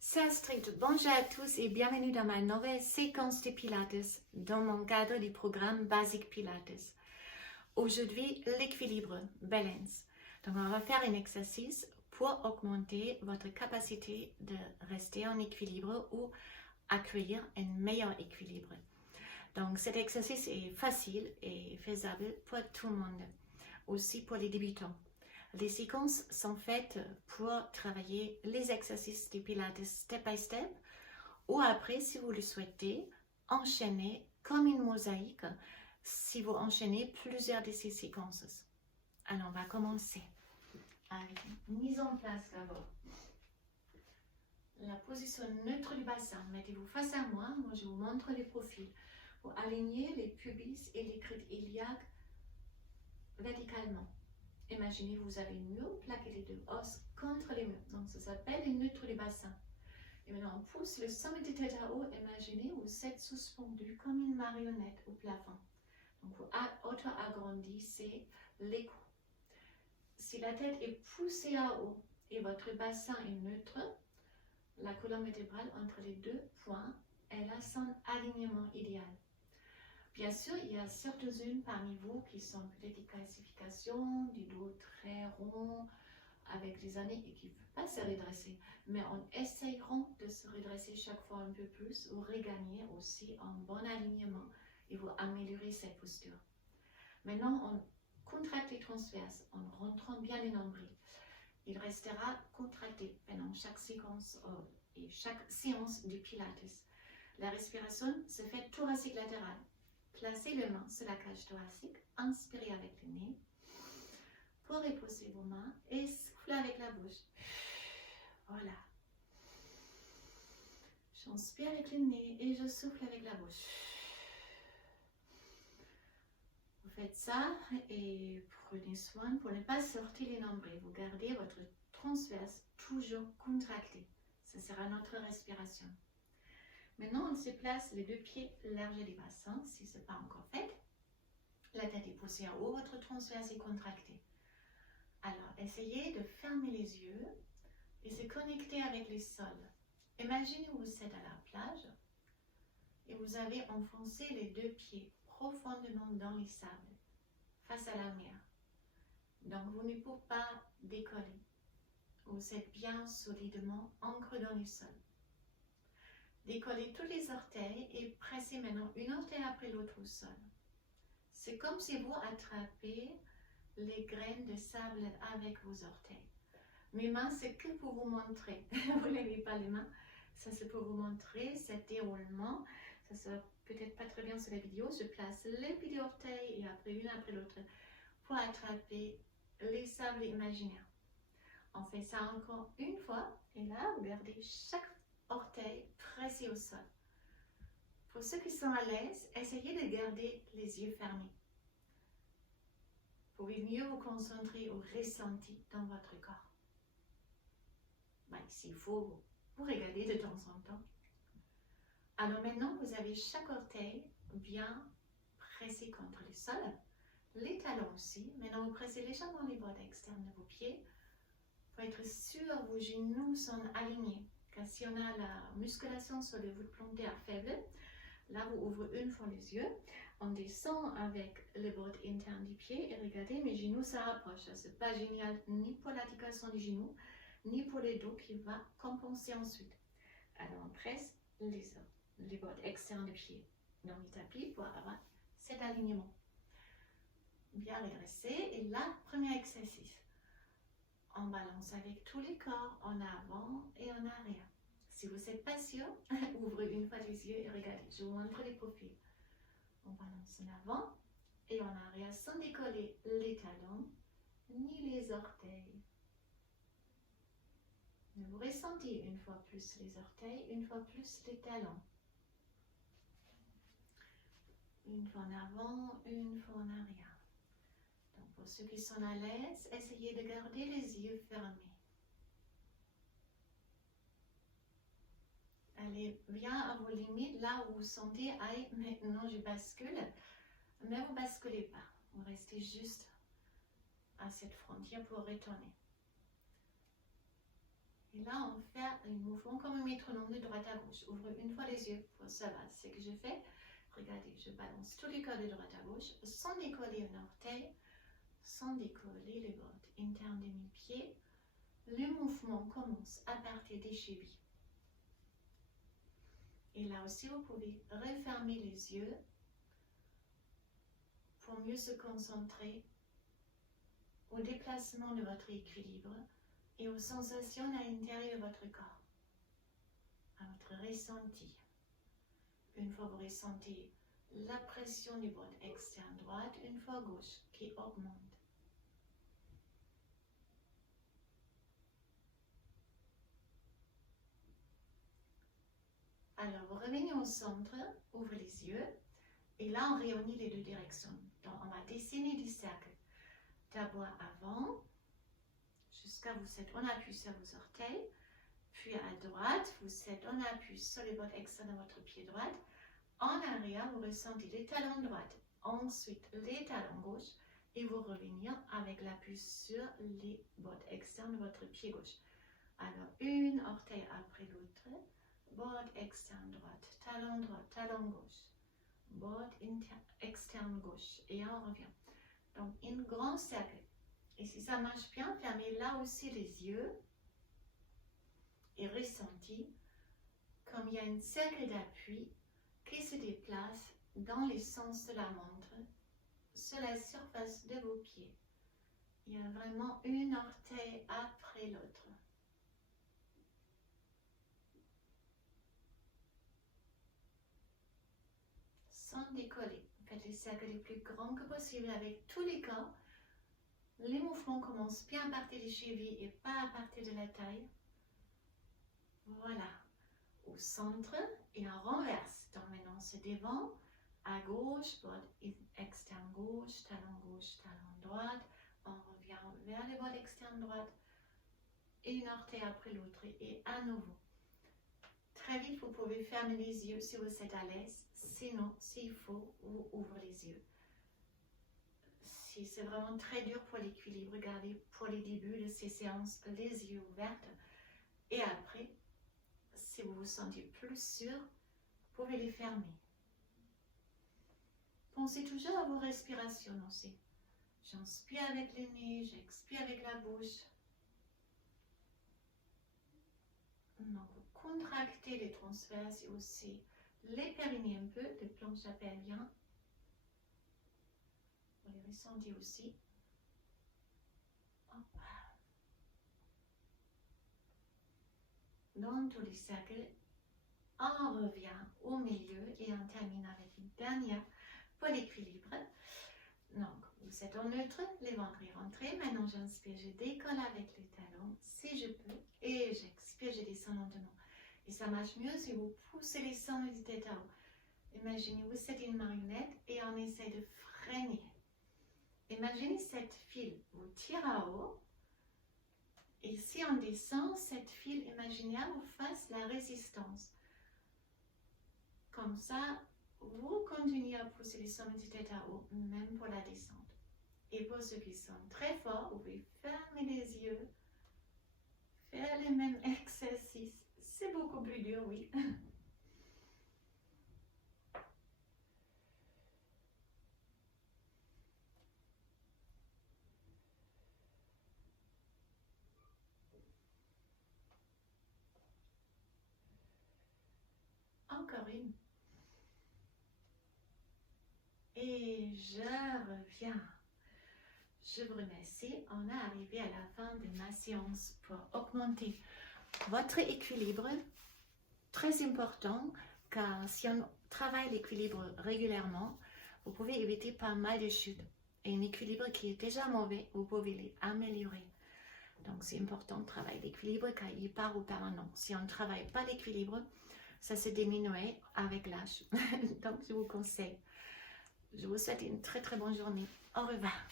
Sastrit, bonjour à tous et bienvenue dans ma nouvelle séquence de Pilates dans mon cadre du programme Basic Pilates. Aujourd'hui, l'équilibre, balance. Donc on va faire un exercice pour augmenter votre capacité de rester en équilibre ou accueillir un meilleur équilibre. Donc cet exercice est facile et faisable pour tout le monde, aussi pour les débutants. Les séquences sont faites pour travailler les exercices de Pilates step by step ou après, si vous le souhaitez, enchaîner comme une mosaïque si vous enchaînez plusieurs de ces séquences. Alors, on va commencer avec une mise en place d'abord. La position neutre du bassin. Mettez-vous face à moi. Moi, je vous montre les profils. Vous alignez les pubis et les crêtes iliaques verticalement. Imaginez, vous avez une mur, plaquez les deux os contre les murs. Donc, ça s'appelle une neutre du bassin. Et maintenant, on pousse le sommet de tête à haut. Imaginez, vous êtes suspendu comme une marionnette au plafond. Donc, vous auto-agrandissez les coups. Si la tête est poussée à haut et votre bassin est neutre, la colonne vertébrale entre les deux points, elle a son alignement idéal. Bien sûr, il y a certaines parmi vous qui sont peut-être des calcifications, des dos très ronds avec les années et qui ne peuvent pas se redresser. Mais on essayera de se redresser chaque fois un peu plus ou regagner aussi un bon alignement et vous améliorer cette posture. Maintenant, on contracte les transverses en rentrant bien les nombrils. Il restera contracté pendant chaque séquence et chaque séance du Pilates. La respiration se fait thoracique latéral. Placez les mains sur la cage thoracique, inspirez avec le nez, pour reposer vos mains et soufflez avec la bouche. Voilà. J'inspire avec le nez et je souffle avec la bouche. Vous faites ça et prenez soin pour ne pas sortir les nombrils. Vous gardez votre transverse toujours contracté. Ce sera notre respiration. Maintenant, on se place les deux pieds larges du bassin, si ce n'est pas encore fait. La tête est poussée en haut, votre transverse est contracté. Alors, essayez de fermer les yeux et se connecter avec le sol. Imaginez que vous êtes à la plage et vous avez enfoncé les deux pieds profondément dans les sables, face à la mer. Donc, vous ne pouvez pas décoller. Vous êtes bien solidement ancré dans le sol. Décollez tous les orteils et pressez maintenant une orteil après l'autre au sol. C'est comme si vous attrapez les graines de sable avec vos orteils. Mes mains, c'est que pour vous montrer. Vous n'avez pas les mains. Ça, c'est pour vous montrer cet déroulement. Ça se voit peut-être pas très bien sur la vidéo. Je place les pieds d'orteil et après une après l'autre pour attraper les sables imaginaires. On fait ça encore une fois. Et là, vous gardez chaque orteil pressé au sol. Pour ceux qui sont à l'aise, essayez de garder les yeux fermés. Vous pouvez mieux vous concentrer au ressenti dans votre corps. S'il faut, vous regardez de temps en temps. Alors maintenant, vous avez chaque orteil bien pressé contre le sol. Les talons aussi. Maintenant, vous pressez légèrement les bords externes de vos pieds pour être sûr que vos genoux sont alignés. Car si on a la musculation sur le voûte plantaire faible, là, vous ouvrez une fois les yeux. On descend avec le bord interne du pied et regardez, mes genoux se rapprochent. Ce n'est pas génial ni pour l'articulation du genou, ni pour le dos qui va compenser ensuite. Alors, on presse les bords externes du pied dans le tapis pour avoir cet alignement. Bien redressé. Et là, premier exercice. On balance avec tous les corps en avant et en arrière. Si vous n'êtes pas sûr, ouvrez une fois les yeux et regardez. Je vous montre les profils. On balance en avant et en arrière sans décoller les talons ni les orteils. Vous ressentez une fois plus les orteils, une fois plus les talons. Une fois en avant, une fois en arrière. Donc pour ceux qui sont à l'aise, essayez de garder les yeux fermés. Allez bien à vos limites, là où vous sentez, aïe, maintenant je bascule. Mais vous ne basculez pas. Vous restez juste à cette frontière pour retourner. Et là, on fait un mouvement comme un métronome de droite à gauche. Ouvre une fois les yeux pour savoir ce que je fais. Regardez, je balance tous les corps de droite à gauche sans décoller un orteil, sans décoller les bords internes de mes pieds. Le mouvement commence à partir des chevilles. Et là aussi, vous pouvez refermer les yeux pour mieux se concentrer au déplacement de votre équilibre et aux sensations à l'intérieur de votre corps, à votre ressenti. Une fois vous ressentez la pression du bord externe droite, une fois gauche qui augmente. Alors, vous revenez au centre, ouvrez les yeux, et là, on réunit les deux directions. Donc, on va dessiner du cercle. D'abord avant, jusqu'à vous êtes en appui sur vos orteils, puis à droite, vous êtes en appui sur les bords externes de votre pied droit. En arrière, vous ressentez les talons droits, ensuite les talons gauche, et vous revenez avec l'appui sur les bords externes de votre pied gauche. Alors, une orteil après l'autre, bord externe droite, talon droit, talon gauche, bord externe gauche, et on revient. Donc, un grand cercle. Et si ça marche bien, fermez là aussi les yeux et ressentez comme il y a un cercle d'appui qui se déplace dans le sens de la montre sur la surface de vos pieds. Il y a vraiment une orteil après l'autre. Sans décoller. Faites les cercles les plus grands que possible avec tous les corps. Les mouvements commencent bien à partir des chevilles et pas à partir de la taille. Voilà. Au centre et on renverse. Donc maintenant c'est devant, à gauche, bord externe gauche, talon droite. On revient vers le bord externe droite. Et une orteil après l'autre et à nouveau. Très vite, vous pouvez fermer les yeux si vous êtes à l'aise. Sinon, s'il faut, vous ouvrez les yeux. Si c'est vraiment très dur pour l'équilibre, regardez pour les débuts de ces séances, les yeux ouverts. Et après, si vous vous sentez plus sûr, vous pouvez les fermer. Pensez toujours à vos respirations aussi. J'inspire avec le nez, j'expire avec la bouche. Donc, vous contractez les transverses et aussi les périnées un peu, les planches pelviennes. Vous les ressentez aussi. Hop. Dans tous les cercles, on revient au milieu et on termine avec une dernière pour l'équilibre. Donc, vous êtes en neutre, les ventres est rentré. Maintenant, j'inspire, je décolle avec les talons, si je peux. Et j'expire, je descends lentement. Et ça marche mieux si vous poussez les seins du tête à haut. Imaginez, vous êtes une marionnette et on essaie de freiner. Imaginez cette file vous tire à haut. Et si on descend, cette file imaginaire vous fasse la résistance. Comme ça, vous continuez à pousser les sommets du tête à haut, même pour la descente. Et pour ceux qui sont très forts, vous pouvez fermer les yeux, faire les mêmes exercices. C'est beaucoup plus dur, oui. Encore une. Et je reviens. Je vous remercie. On est arrivé à la fin de ma séance pour augmenter votre équilibre. Très important, car si on travaille l'équilibre régulièrement, vous pouvez éviter pas mal de chutes. Et un équilibre qui est déjà mauvais, vous pouvez l'améliorer. Donc c'est important de travailler l'équilibre car il part au permanent. Si on ne travaille pas l'équilibre, ça se diminue avec l'âge. Donc je vous conseille. Je vous souhaite une très très bonne journée. Au revoir.